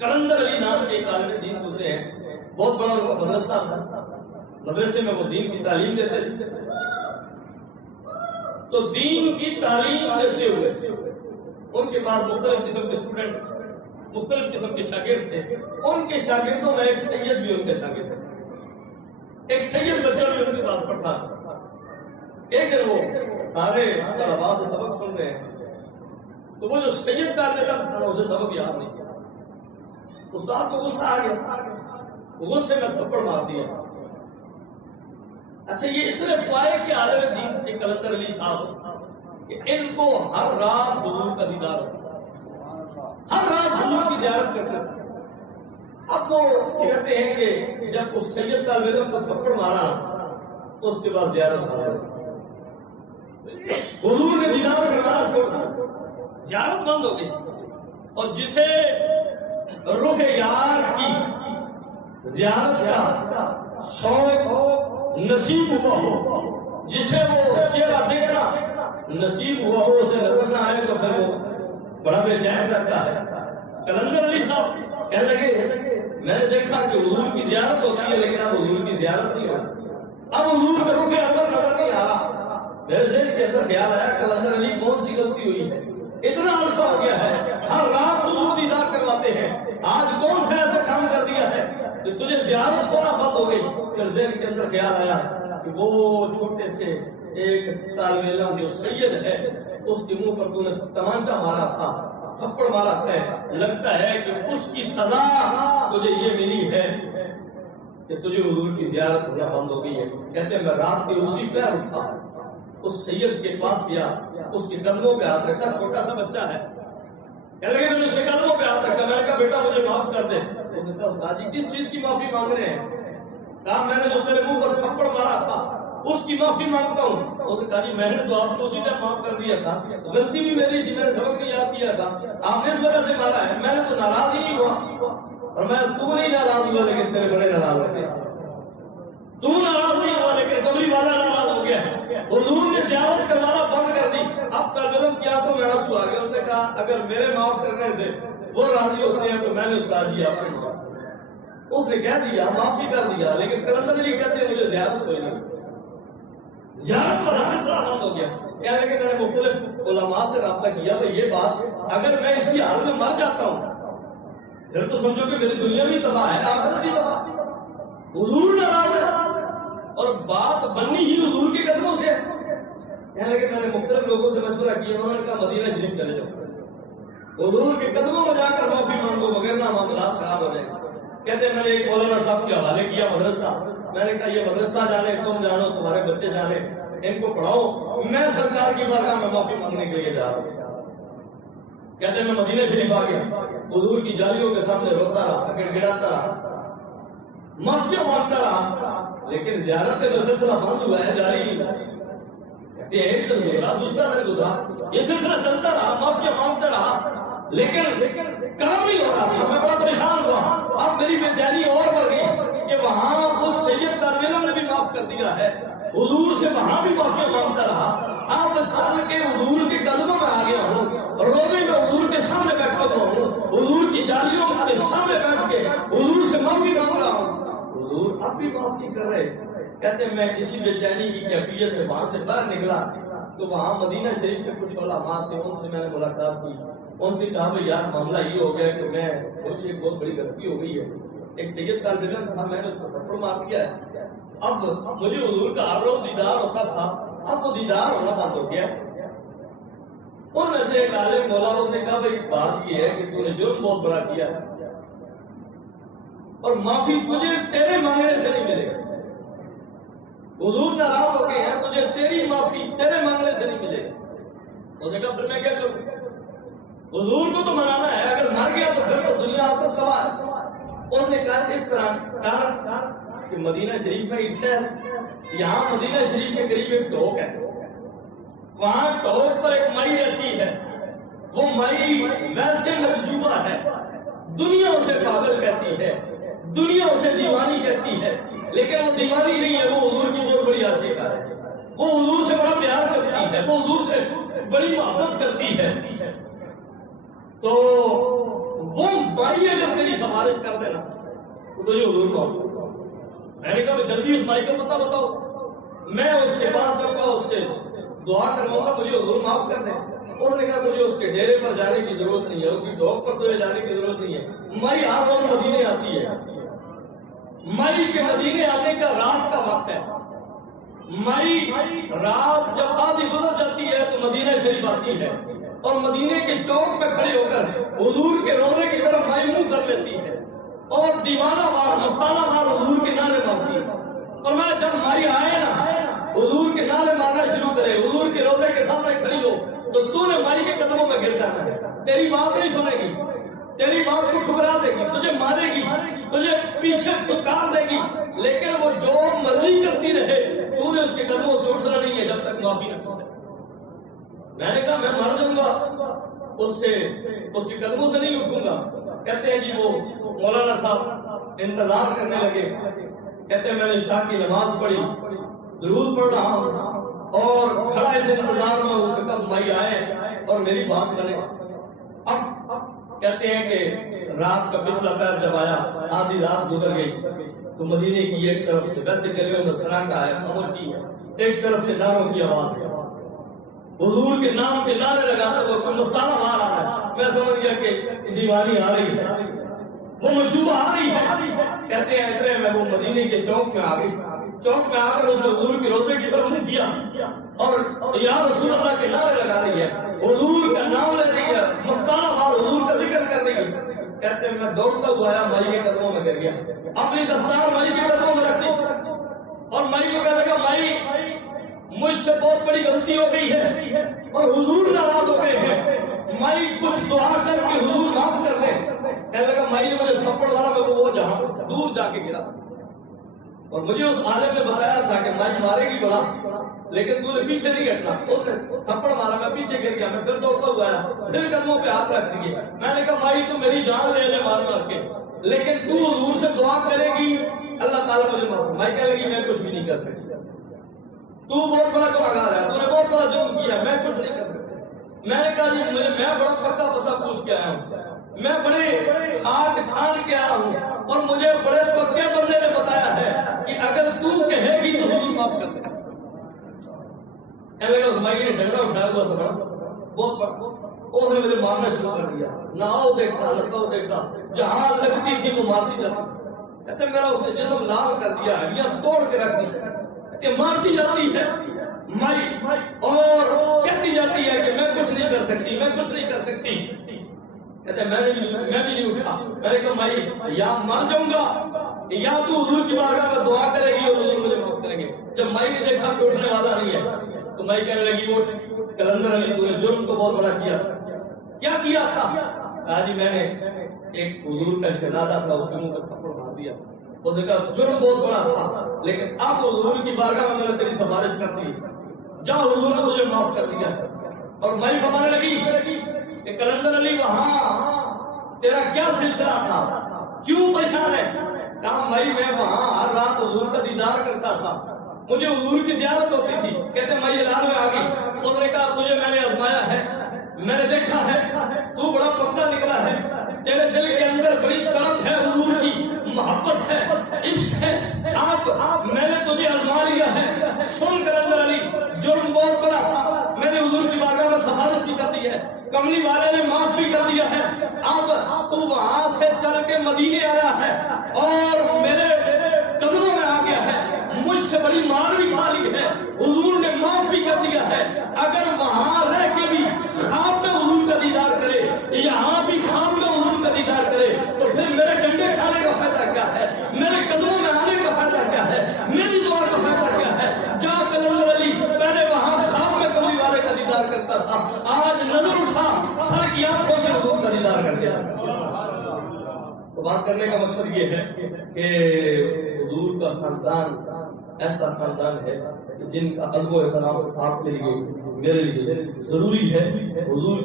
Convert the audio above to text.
کلندر علی نام کے ایک عالم دین گزرے ہیں، بہت بڑا ان کا مدرسہ تھا، مدرسے میں وہ دین کی تعلیم دیتے تھے۔ تو دین کی تعلیم دیتے ہوئے ان کے پاس مختلف قسم کے اسٹوڈنٹ، مختلف قسم کے شاگرد تھے۔ ان کے شاگردوں میں ایک سید بھی ان کے شاگرد تھے، ایک سید بچہ بھی ان کے پاس پڑھتا تھا۔ ایک دن وہ سارے طلباء سے سبق سن رہے ہیں، تو وہ جو سید طالب علم تھا اسے سبق یاد نہیں، استاد کو غصہ آ گیا، غصے میں تھپڑ مار دیا۔ اچھا یہ اتنے پائے کے عالم دین تھے کلندر علی صاحب کہ ان کو ہر رات حضور کا دیدار ہوتا، ہر رات حضور کی زیارت کرتے تھے۔ اب وہ کہتے ہیں کہ جب اس سید طالب علم کو تھپڑ مارا تو اس کے بعد زیارت بند ہو گئی، حضور نے دیدار کروانا چھوڑ دیا، زیارت بند ہو گئی۔ اور جسے رخ یار کی زیارت کا شوق نصیب ہوا ہو، جسے وہ چہرہ دیکھنا نصیب ہوا ہو، اسے نظر نہ آئے تو پھر وہ بڑا بے چین رکھتا ہے۔ کلندر علی صاحب کہنے لگے میں نے دیکھا کہ حضور کی زیارت ہوتی ہے لیکن اب حضور کی زیارت نہیں ہوتی، اب حضور کا رخ اندر نظر نہیں آ رہا۔ میرے ذہن کے اندر خیال آیا کلندر علی کون سی غلطی ہوئی ہے، اتنا عرصہ ہو گیا ہے ہر رات حضور دیدار کرواتے ہیں، آج کون سا ایسا کام کر دیا ہے کہ تجھے زیارت ہونا بند ہو گئی۔ پھر ذہن کے اندر خیال آیا کہ وہ چھوٹے سے ایک طالب علم جو سید ہے اس کے منہ پر تو نے تمانچہ مارا تھا، تھپڑ مارا تھا، لگتا ہے کہ اس کی سزا تجھے یہ ملی ہے کہ تجھے حضور کی زیارت ہونا بند ہو گئی ہے۔ کہتے ہیں میں رات کے اسی پیر اٹھا، اس سید کے پاس گیا، اس کے قدموں پہ ہاتھ رکھا، چھوٹا سا بچہ ہے، کہنے لگے میں نے اس کے قدموں پہ ہاتھ رکھا، میں نے کہا بیٹا مجھے معاف کر دے۔ اس نے کہا استاد جی کس چیز کی معافی مانگ رہے ہیں؟ کہا میں نے جو تیرے منہ پر تھپڑ مارا تھا اس کی معافی مانگتا ہوں۔ اس نے کہا جی میں نے تو آپ کو اسی ٹائم معاف کر دیا تھا، غلطی بھی میری تھی، میں نے سبق نہیں یاد کیا تھا، آپ نے اس وجہ سے مارا ہے، میں نے تو ناراض ہی نہیں ہوا، اور میں تو نہیں ناراض ہوا لیکن تیرے بڑے ناراض ہو گئے، تو ناراض نہیں ہوا لیکن قبری والا ناراض ہو گیا۔ حضور نے زیارت کروانا بند کر دی۔ اب طالب علم کی آنکھوں میں آنسو آ گیا، اس نے کہا اگر میرے معاف کرنے سے وہ راضی ہوتے ہیں تو میں نے استاد جی آپ کو معاف۔ اس نے کہہ دیا معافی کر دیا، لیکن کلندر علی کہتے ہیں مجھے زیارت ہوئی نہیں، زیارت کا سلسلہ بند ہو گیا۔ کہنے لگے میں نے مختلف علماء سے رابطہ کیا، بھئی یہ بات اگر میں اسی حال میں مر جاتا ہوں پھر تو سمجھو کہ میری دنیا بھی تباہ ہے، آخرت بھی تباہ، حضور ناراض ہے، اور بات بننی ہی حضور کے قدموں سے۔ کہنے لگے میں نے مختلف لوگوں سے مشورہ کیا، انہوں نے کہا مدینہ شریف چلے جاؤ، حضور کے قدموں میں جا کر معافی مانگو وغیرہ معاملات خراب ہو جائیں۔ کہتے ہیں میں نے ایک مولانا صاحب کے حوالے کیا مدرسہ، میں نے کہا یہ مدرسہ جانے، تم جانو، تمہارے بچے جانے، ان کو پڑھاؤ، میں سرکار کی بارگاہ میں معافی مانگنے کے لیے جا رہا ہوں۔ کہتے ہیں میں مدینہ شریف آ گیا، حضور کی جالیوں کے سامنے روتا رہا، گڑ گڑاتا رہا، معافیاں مانگتا رہا، لیکن زیارت کا سلسلہ بند ہوا ہے، جاری نہیں۔ ایک دن گزرا، دوسرا دن گزرا، یہ سلسلہ چلتا رہا، معافیاں مانگتا رہا، لیکن کام نہیں ہو رہا تھا۔ میں بڑا پریشان ہوا، اب میری بے چینی اور بڑھ گئی کہ وہاں اس سید طالب علم نے بھی معاف کر دیا ہے، حضور سے وہاں بھی معافیاں مانگتا رہا، اب چل کے حضور کے قدموں میں آ گیا ہوں، روزے میں حضور کے سامنے بیٹھا ہوا ہوں، حضور کی جالیوں کے سامنے بیٹھ کے حضور سے معافی مانگ رہا ہوں، حضور اب بھی معاف نہیں کر رہے۔ کہتے ہیں میں اسی بے چینی کی کیفیت سے وہاں سے باہر نکلا تو وہاں مدینہ شریف کے کچھ علماء تھے، ان سے میں نے ملاقات کی، ان سے کہا بھائی یار معاملہ یہ ہو گیا کہ میں مجھ سے ایک بہت بڑی غلطی ہو گئی ہے، ایک سید طالب علم تھا، میں نے اس کو تھپڑ مار دیا ہے، اب مجھے حضور کا ہر روز دیدار ہوتا تھا، اب وہ دیدار ہونا بند ہو گیا۔ ان میں سے ایک عالم مولانا نے کہا بھائی بات یہ ہے کہ تو نے جرم بہت بڑا کیا ہے اور معافی تجھے تیرے مانگنے سے نہیں ملے گا، حضور ناراض ہو گئے ہیں، تجھے تیری معافی تیرے مانگنے سے نہیں ملے گا۔ اس نے کہا پھر میں کیا کروں، حضور کو تو منانا ہے، اگر مر گیا تو پھر تو دنیا آپ کو تباہ ہے۔ اس نے کہا اس طرح کہ مدینہ شریف میں ایک شہر، یہاں مدینہ شریف کے قریب ایک ٹوک ہے، وہاں ٹوک پر ایک مئی رہتی ہے، وہ مئی ویسے مجذوبہ ہے، دنیا اسے پاگل کہتی ہے، دنیا اسے دیوانی کہتی ہے، لیکن وہ دیوانی نہیں ہے، وہ حضور کی بہت بڑی عاشقہ ہے، وہ حضور سے بڑا پیار کرتی ہے، وہ حضور سے بڑی محبت کرتی ہے۔ تو وہ مائی اگر تیری سفارش کر دینا تو تجھے حضور کو، میں نے کہا جلدی اس مائی کا پتہ بتاؤ، میں اس کے پاس جاؤں گا، اس سے دعا کرواؤں گا، مجھے حضور معاف کر دیں۔ اس نے کہا تجھے اس کے ڈیرے پر جانے کی ضرورت نہیں ہے، اس کی ڈوک پر تجھے جانے کی ضرورت نہیں ہے، مائی ہر روز مدینے آتی ہے، مائی کے مدینے آنے کا رات کا وقت ہے، مائی رات جب آدھی گزر جاتی ہے تو مدینہ شریف آتی ہے اور مدینے کے چوک پہ کھڑے ہو کر حضور کے روضے کی طرف مائی منہ کر لیتی ہے اور دیوانہ وار مستانہ وار حضور کے نعرے مارتی ہے۔ اور میں جب مائی آئے نا حضور کے نعرے مارنا شروع کرے، حضور کے روضے کے سامنے کھڑی ہو، تو نے مائی کے قدموں میں گر جانا ہے، تیری بات نہیں سنے گی، تیری بات کو ٹھکرا دے گی، تجھے مارے گی، تجھے پیچھے پھٹکار دے گی، لیکن وہ جو مرضی کرتی رہے تو نے اس کے قدموں سے اٹھنا نہیں ہے جب تک معافی نہ کرے۔ میں نے کہا میں مر جاؤں گا اس کے قدموں سے نہیں اٹھوں گا۔ کہتے ہیں جی وہ مولانا صاحب انتظار کرنے لگے، کہتے ہیں میں نے عشاء کی نماز پڑھی، درود پڑھ رہا ہوں اور کھڑا اس انتظار میں ہوں کہ کب مائی آئے اور میری بات کرے۔ اب کہتے ہیں کہ رات کا پچھلا پہر جب آیا، آدھی رات گزر گئی تو مدینے کی ایک طرف سے، ویسے کلمہ مسرا کا ہے، امر کی ہے، ایک طرف سے نعروں کی آواز ہے، حضور کے نام کے نعرے لگاتا ہوا کوئی مستانہ آ رہا ہے۔ میں سمجھ گیا کہ دیوانی آ رہی ہے، وہ مجوبہ آ رہی ہے۔ کہتے ہیں اتنے میں وہ مدینے کے چوک میں آ گئی، چوک میں آ کر اس نے حضور کے روضے کی طرف منہ کیا اور یا رسول اللہ کے نعرے لگا رہی ہے، حضور کا نام لے رہی ہے، مستانہ وار حضور کا ذکر کر رہی ہے۔ کہتے ہیں میں دوڑتا ہوا آیا، مائی کے قدموں میں گر گیا، اپنی دستار مائی کے قدموں میں رکھ لی اور مائی کو کہنے لگا مائی مجھ سے بہت بڑی غلطی ہو گئی ہے اور حضور ناراض ہو گئے ہیں، مائی کچھ دعا کر کے حضور معاف کر دے۔ کہنے لگا مائی نے مجھے تھپڑ مارا، میں وہ جہاں دور جا کے گرا اور مجھے اس عالم نے بتایا تھا کہ مائی مارے گی بڑا، لیکن تو نے پیچھے نہیں ہٹنا۔ اس نے تھپڑ مارا، میں پیچھے گر گیا، میں پھر دوڑتا ہوا آیا، پھر قدموں پہ ہاتھ رکھ دیے۔ میں نے کہا مائی تو میری جان لے لے مار مار کے، لیکن تو حضور سے دعا کرے گی اللہ تعالیٰ مجھے معاف۔ مائی کہنے لگی میں کچھ بھی نہیں کر سکتی، تو بہت بڑا گنہگار ہے، تو نے بہت بڑا جرم کیا، میں کچھ نہیں کر سکتی۔ میں نے کہا جی میں بڑا پکا پتا پوچھ کے آیا ہوں، میں بڑے خاک چھان کے آیا ہوں اور مجھے بڑے پکے بندے نے بتایا ہے کہ اگر تو کہے گی تو حضور معاف کر دے۔ کہنے لگا اس مائی نے ڈنڈا اٹھایا ہوا تھا بڑا، بہت بڑا، اس نے مجھے مارنا شروع کر دیا، نہ آؤ دیکھا نہ تو دیکھا، جہاں لگتی تھی وہ مارتی جاتی۔ کہتے میرا اس نے جسم لال کر دیا، ہڈیاں توڑ کے رکھ دی، کہ مارتی جاتی ہے مائی اور کہتی جاتی ہے کہ میں کچھ نہیں کر سکتی، میں کچھ نہیں کر سکتی۔ کہتے میں بھی نہیں اٹھا۔ میں نے کہا مائی یا مر جاؤں گا یا تو حضور کی بارگاہ میں دعا کرے گی اور حضور مجھے معاف کریں گے۔ جب مائی نے دیکھا کہ اٹھنے والا نہیں ہے تو مائی کہنے لگی اٹھ کلندر علی، تو نے جرم تو بہت بڑا کیا تھا۔ کیا کیا تھا؟ کہا جی میں نے ایک حضور کا شہزادہ تھا، اس کے منہ پہ تھپڑ مار دیا۔ اس نے کہا جرم بہت بڑا تھا، لیکن اب حضور کی بارگاہ میں نے تیری سفارش کر دی، جا حضور نے تجھے معاف کر دیا۔ اور مائی فرمانے لگی کہ کلندر علی وہاں تیرا کیا سلسلہ تھا، کیوں پریشان ہے؟ کہا مائی میں وہاں ہر رات حضور کا دیدار کرتا تھا، مجھے حضور کی زیارت ہوتی تھی۔ کہتے مائی لال میں آ گئی، اس نے کہا تجھے میں نے آزمایا ہے، میں نے دیکھا ہے تو بڑا پکا نکلا ہے، تیرے دل کے اندر بڑی طرف ہے، حضور کی محبت ہے، عشق ہے، آپ میں نے تجھے آزما لیا ہے۔ سن کلندر علی، جرم بہت بڑا تھا، میں نے حضور کی بارگاہ میں سفارش بھی کر دی ہے، کملی والے نے معاف بھی کر دیا ہے، اب تو وہاں سے چل کے مدینے آیا ہے اور میرے قدموں میں آ گیا ہے، مجھ سے بڑی مار بھی کھا لی ہے، حضور نے معاف بھی کر دیا ہے۔ اگر وہاں رہ کے بھی خواب میں حضور کا دیدار کرے، یہاں بھی خواب میں حضور کا دیدار کرے، تو پھر میرے ڈنڈے کھانے کا فائدہ کیا ہے، میرے قدموں میں آنے کا فائدہ کیا ہے، میری دعا کا فائدہ کیا ہے؟ جا کلندر علی، پہلے وہاں خواب میں کملی والے کا دیدار کرتا تھا، آج نظر اٹھا سر کی آنکھوں سے حضور کا دیدار کر دیا۔ تو بات کرنے کا مقصد یہ ہے کہ حضور کا خاندان ایسا خاندان ہے جن کا ادب و احترام آپ کے لیے میرے لیے ضروری ہے۔ حضور